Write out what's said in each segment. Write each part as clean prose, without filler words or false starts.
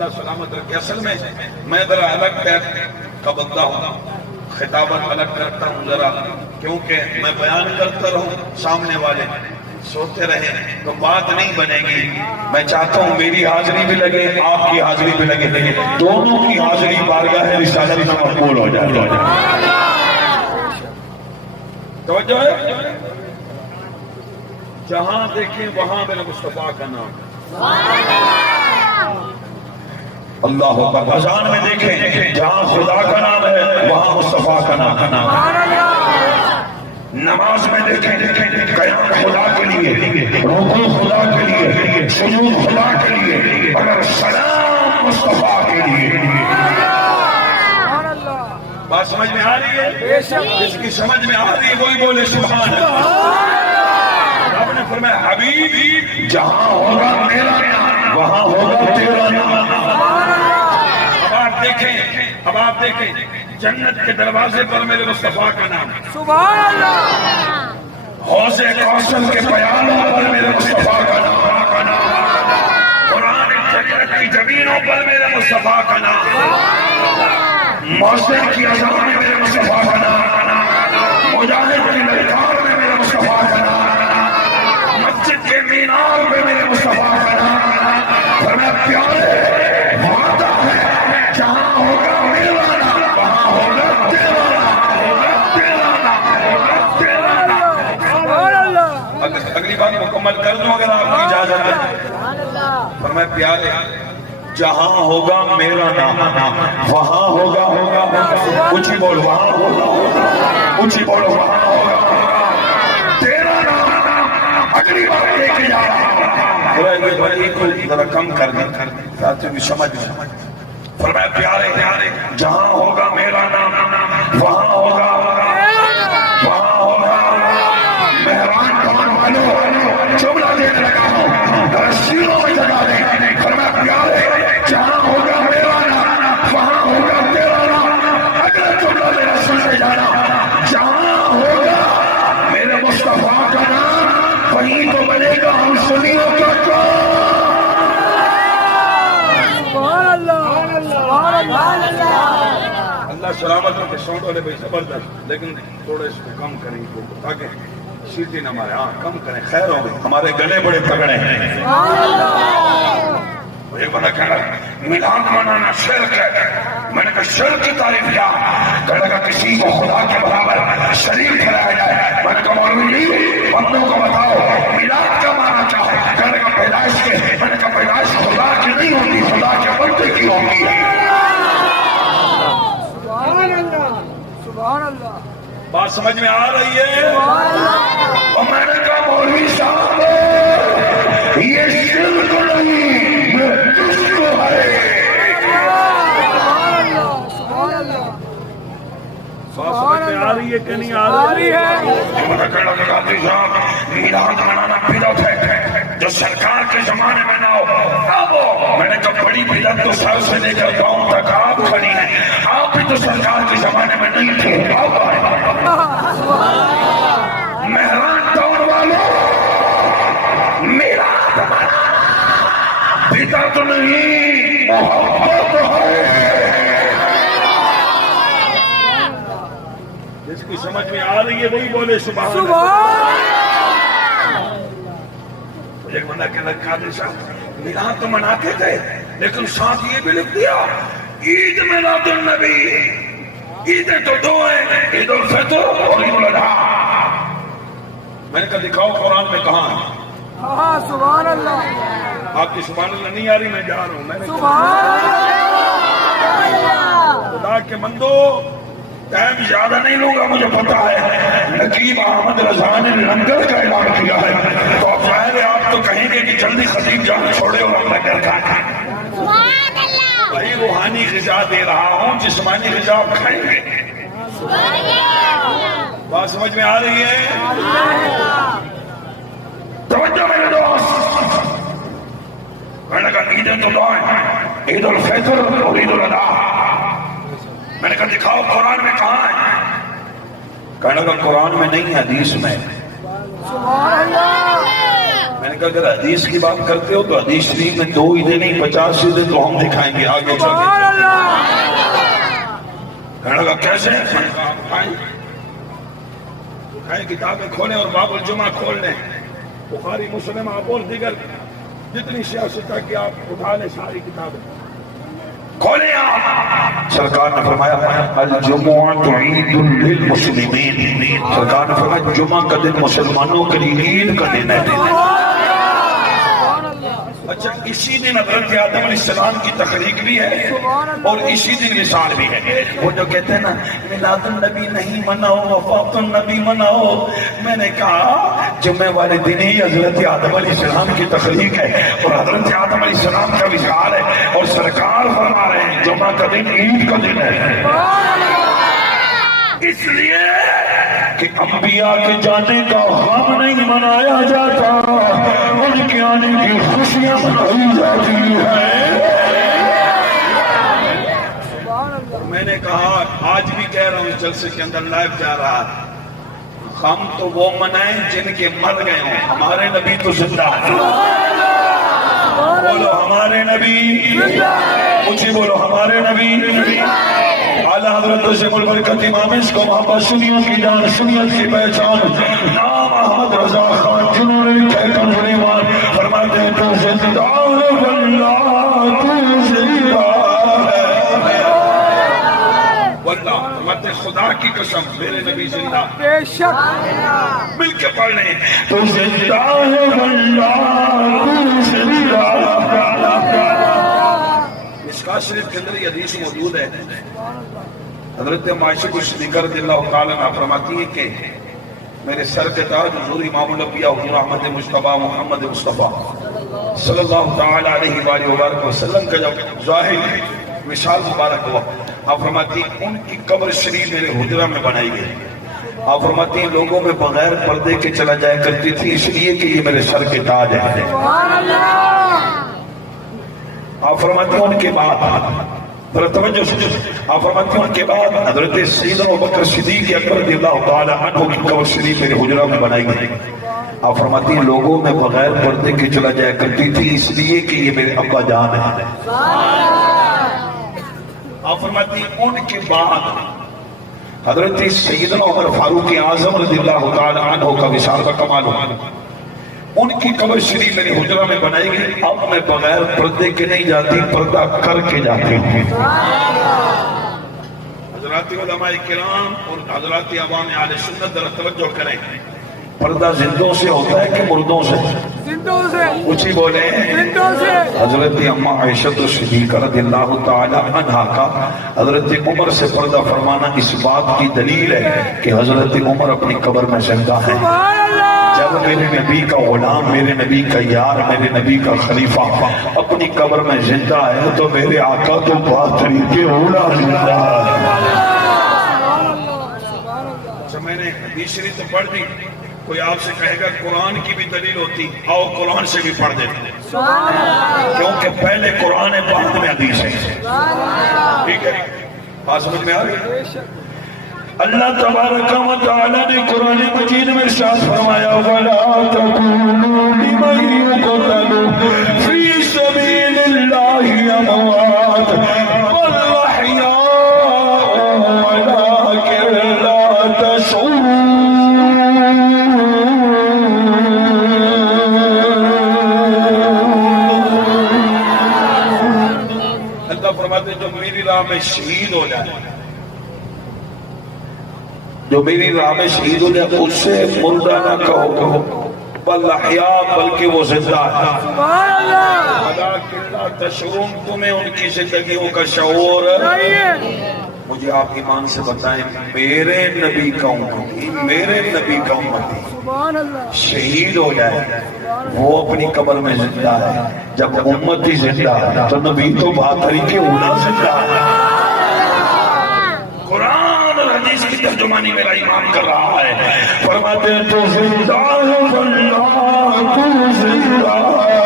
اللہ سلامت رکھے. اصل میں ذرا الگ ٹائپ کا بندہ ہوں, خطابت الگ کرتا ہوں ذرا, کیونکہ میں بیان کرتا رہوں سامنے والے سوتے رہے تو بات نہیں بنے گی. میں چاہتا ہوں میری حاضری بھی لگے, آپ کی حاضری بھی لگے, دونوں کی حاضری بارگاہ رسالت میں مقبول ہو جائے. توجہ ہے, جہاں دیکھیں وہاں میرے مصطفیٰ کا نام. اللہ اکبر. اذان میں دیکھیں جہاں خدا کا نام ہے وہاں مصطفیٰ کا نام. نماز میں دیکھیں قیام خدا کے لیے, رکوع خدا کے لیے, سجود خدا کے لیے, اگر سلام مصطفیٰ کے لیے. بات سمجھ میں آ رہی ہے؟ جس کی سمجھ میں آ رہی ہے وہی بولے سبحان اللہ. آپ نے فرمایا حبیب جہاں ہوگا میرا نام وہاں ہوگا تیرا نام. اب آپ دیکھیں جنت کے دروازے پر میرے مصطفیٰ کا نام, سبحان اللہ. حوض کوثر کے پیالوں پر میرے مصطفیٰ کا نام, قرآن جنت کی زمینوں پر میرے مصطفیٰ کا نام, مؤذن کی اذان میں میرے مصطفیٰ کا نام, مجاہد کی میدان میں میرے مصطفیٰ کا نام, مسجد کے مینار میں میرے مصطفیٰ کا نام. فرمایا پیارے وعدہ ہے جہاں ہوگا میرا نام وہاں ہوگا تیرا نام, تیرا نام, تیرا نام. اگلی بات مکمل کر دوں اگر آپ کی اجازت ہے. فرمایا پیارے جہاں ہوگا میرا نام وہاں ہوگا اونچی بول, وہاں ہوگا اونچی بول, وہاں ہوگا تیرا نام. اگلی بات لے کے جا رہا ہوں, ذرا کم کر دیں ساتھیوں کی سمجھ. فرمایا پیارے جہاں ہوگا میرا نام وہاں ہوگا مہران کمان والوں جملہ دیکھ لگا ہوں سینوں میں جگہ دیں. فرمایا پیارے جہاں ہوگا میرا نام وہاں ہوگا تیرا نام. اگلا جملہ میرا سنتے جانا, جہاں ہوگا میرے مصطفیٰ کا نام وہیں تو بنے گا ہم سنیوں کا کام. اللہ سلامت ہو کہ ساؤنڈ والے بھائی زبردست, لیکن تھوڑے اس کو کم کریں گے تاکہ سیٹی نہ مارے. ہاں کم کریں, خیر ہو گئی, ہمارے گلے بڑے تگڑے ہیں. ایک بندہ کہہ رہا میلاد منانا شرک ہے. میں نے کہا شرک کی تعریف کیا؟ کہنے لگا کسی کو خدا کے برابر شریک ٹھہرایا جائے. میں نے کہا مولوی بندوں کو بتاؤ میلاد کا معنی کیا ہے؟ کہنے لگا پیدائش کے. میں نے کہا پیدائش خدا کی نہیں ہوتی, خدا کے بندے کی ہوتی ہے. بات سمجھ میں آ رہی ہے؟ اور میں نے کہا مولوی صاحب یہ شرک نہیں یہ کشک ہے. بات سمجھ میں آ رہی ہے کہ نہیں آ رہی ہے؟ میں کہنا قاضی صاحب میلاد منانا بدعت ہے جو سرکار کے زمانے میں نہ ہو. میں نے کہا بڑی بدعت تو سر سے لے کر گاؤں تک آپ کھڑی ہیں, آپ بھی تو سرکار کے زمانے میں نہیں تھے. مہران ٹاؤن والوں میرا بدعت نہیں محبت ہے. جس کی سمجھ میں آ رہی ہے وہی بولے سبحان اللہ. ایک بندہ کہہ رہا قاضی صاحب میلاد تو مناتے تھے لیکن ساتھ یہ بھی لکھ دیا عید میلاد النبی. عیدیں تو دو ہیں, عید الفطر اور عید الاضحیٰ. میں نے کہا دکھاؤ قرآن میں کہاں ہے. سبحان اللہ. آپ کی سبحان اللہ نہیں آ رہی, میں جا رہا ہوں. میں نے خدا کے بندو ٹائم زیادہ نہیں لوں گا, مجھے پتا ہے نقیب احمد رضا نے لنگر کا اعلان کیا ہے تو اب ظاہر ہے آپ تو کہیں گے کہ جلدی خطیب جان چھوڑے اور اپنا گھر کھائیں. وہی روحانی غذا دے رہا ہوں, جسمانی غذا آپ کھائیں گے. بات سمجھ میں آ رہی ہے؟ توجہ میرے دوست. میں نے کہا عیدیں تو دو ہیں, عید الفطر اور عید الاضحیٰ. میں نے کہا دکھاؤ قرآن میں کہاں ہے. کہنے لگا قرآن میں نہیں, حدیث میں. میں نے کہا اگر حدیث کی بات کرتے ہو تو حدیث شریف میں 2 عیدیں نہیں 50 عیدیں تو ہم دکھائیں گے آگے چل سبحان اللہ کہنے لگا کیسے دکھائیں کتابیں کھولیں اور باب الجمعہ کھول لیں بخاری مسلم آپ اور دیگر جتنی سیاست کی آپ اٹھا لیں ساری کتابیں کھولیں آپ سرکار نے فرمایا الجمعہ عید للمسلمین سرکار نے فرمایا جمعہ کا دن مسلمانوں کے لیے عید کا دن ہے اچھا اسی دن حضرت آدم علیہ السلام کی تخلیق بھی ہے اور اسی دن وصال بھی ہے وہ جو کہتے ہیں نا میلاد النبی نہیں مناؤ وفات النبی مناؤ میں نے کہا جمعے والے دن ہی حضرت آدم علیہ السلام کی تخلیق ہے اور حضرت آدم علیہ السلام کا وصال ہے اور سرکار فرما رہے ہیں جمعہ کا دن عید کا دن ہے اس لیے کہ انبیاء کے جانے کا غم نہیں منایا جاتا ان کے آنے کی خوشیاں منائی جاتی ہیں میں نے کہا آج بھی کہہ رہا ہوں اس جلسے کے اندر لائیو جا رہا ہے غم تو وہ منائیں جن کے مر گئے ہوں ہمارے نبی تو زندہ ہے بولو ہمارے نبی مجھے بولو ہمارے نبی اعلیٰ حضرت شیخ البرکت امام اس کو محبت سنیوں کی جان سنیت کی پہچان نام احمد رضا خان جنہوں نے کہہ کر غریبان فرماتے ہیں تو زندہ واللہ تو زندہ واللہ فرماتے خدا کی قسم میرے نبی زندہ بے شک مل کے پڑھ لیں تو زندہ واللہ تو زندہ مشکوٰۃ شریف کے اندر یہ حدیث موجود ہے حضرت عائشہ صدیقہ رضی اللہ تعالیٰ عنہا فرماتی ہے کہ میرے سر کے تاج حضور امام الانبیاء حضور احمد مصطفیٰ محمد مصطفیٰ صلی اللہ تعالیٰ علیہ وآلہ وسلم کا جب ظاہر وصال مبارک ہوا آپ فرماتی ہیں ان کی قبر شریف میرے حجرہ میں بنائی گئی آپ فرماتی ہیں لوگوں میں بغیر پردے کے چلا جایا کرتی تھی اس لیے کہ یہ میرے سر کے تاج ہے آپ فرماتی ہیں ان کے بعد آپ فرماتی ہیں ان کے بعد حضرت سیدنا ابوبکر صدیق اکبر رضی اللہ تعالی عنہ کی قبر شریف میرے حجرہ میں بنائی گئی آپ فرماتی ہیں لوگوں میں بغیر پردے کے چلا جایا کرتی تھی اس لیے کہ یہ میرے ابا جان ہے آپ فرماتی ہیں ان کے بعد حضرت سیدنا عمر فاروق اعظم رضی اللہ تعالی عنہ کا وصال کا کمال ہوا ان کی قبر شریف میرے حجرہ میں بنائی گئی اب میں بغیر پردے کے نہیں جاتی پردہ کر کے جاتی ہوں حضرات علماء کرام اور حضرات عوام اہل سنت ذرا توجہ کریں پردہ زندوں سے ہوتا ہے کہ مردوں سے زندوں سے اونچی بولیں زندوں سے حضرت اما عائشہ صدیقہ رضی اللہ تعالی عنہا کا حضرت عمر سے پردہ فرمانا اس بات کی دلیل ہے کہ حضرت عمر اپنی قبر میں زندہ ہیں سبحان اللہ جب میرے نبی کا غلام میرے نبی کا یار میرے نبی کا خلیفہ اپنی قبر میں زندہ ہے تو میرے آقا تو بات طریقے اولا زندہ ہے اچھا میں نے حدیث شریف تو پڑھ دی کوئی آپ سے کہے گا قرآن کی بھی دلیل ہوتی آؤ قرآن سے بھی پڑھ دیتے کیونکہ پہلے قرآن ہے بعد میں حدیث ہے ٹھیک ہے بات سمجھ میں آ گئی اللہ تبارک و تعالی نے قرآن مجید میں ارشاد فرمایا وَلَا تَقُولُوا لِمَن يُقْتَلُ فِي سَبِيلِ اللَّهِ أَمْوَاتٌ بَلْ أَحْيَاءٌ وَلَٰكِن لَّا تَشْعُرُونَ اللہ فرماتے ہیں جو میری راہ میں شہید ہو جائے جو میری راہ میں شہید ہو جائے اس سے مردہ نہ کہو بل احیاء بلکہ وہ زندہ ہے سبحان اللہ ولیکن لا تشعرون تمہیں ان کی زندگیوں کا شعور مجھے آپ ایمان سے بتائیں میرے نبی کا امتی میرے نبی کا امتی سبحان اللہ شہید ہو جائے وہ اپنی قبر میں زندہ ہے جب امتی زندہ ہے تو نبی تو بات طریقے اولا زندہ ہے قرآن اور حدیث کی ترجمانی میرا امام کر رہا ہے فرماتے ہیں تو زندہ ہے واللہ تو زندہ ہے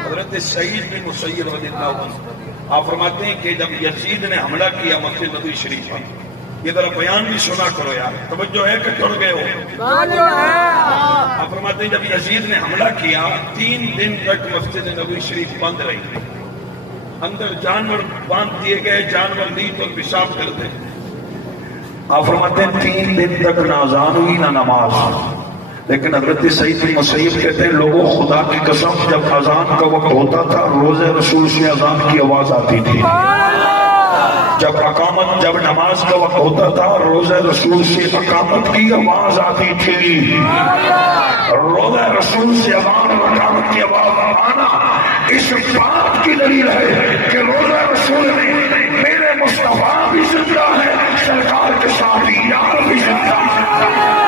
حضرت سعید بن مسیب رضی اللہ عنہ آپ فرماتے ہیں کہ جب یزید نے حملہ کیا مسجد نبوی شریف پر یہ ذرا بیان بھی سنا کرو یار، توجہ ہے کہ ٹر گئے ہو؟ آپ فرماتے ہیں جب یزید نے حملہ کیا 3 دن تک مسجد نبوی شریف بند رہی، اندر جانور باندھ دیے گئے، جانور نیت اور پیشاب کرتے۔ آپ فرماتے ہیں 3 دن تک نہ اذان ہوئی نہ نماز، لیکن حضرت سعید بن مسیب کہتے ہیں لوگوں خدا کی قسم جب اذان کا وقت ہوتا تھا روزے رسول سے اذان کی آواز آتی تھی، جب نماز کا وقت ہوتا تھا روزہ رسول سے اقامت کی آواز آتی تھی۔ روزہ رسول سے اذان اور اقامت کی آواز آنا اس بات کی دلیل ہے کہ روزہ رسول میں میرے مصطفیٰ بھی زندہ ہے، سرکار کے ساتھ یار بھی زندہ ہے۔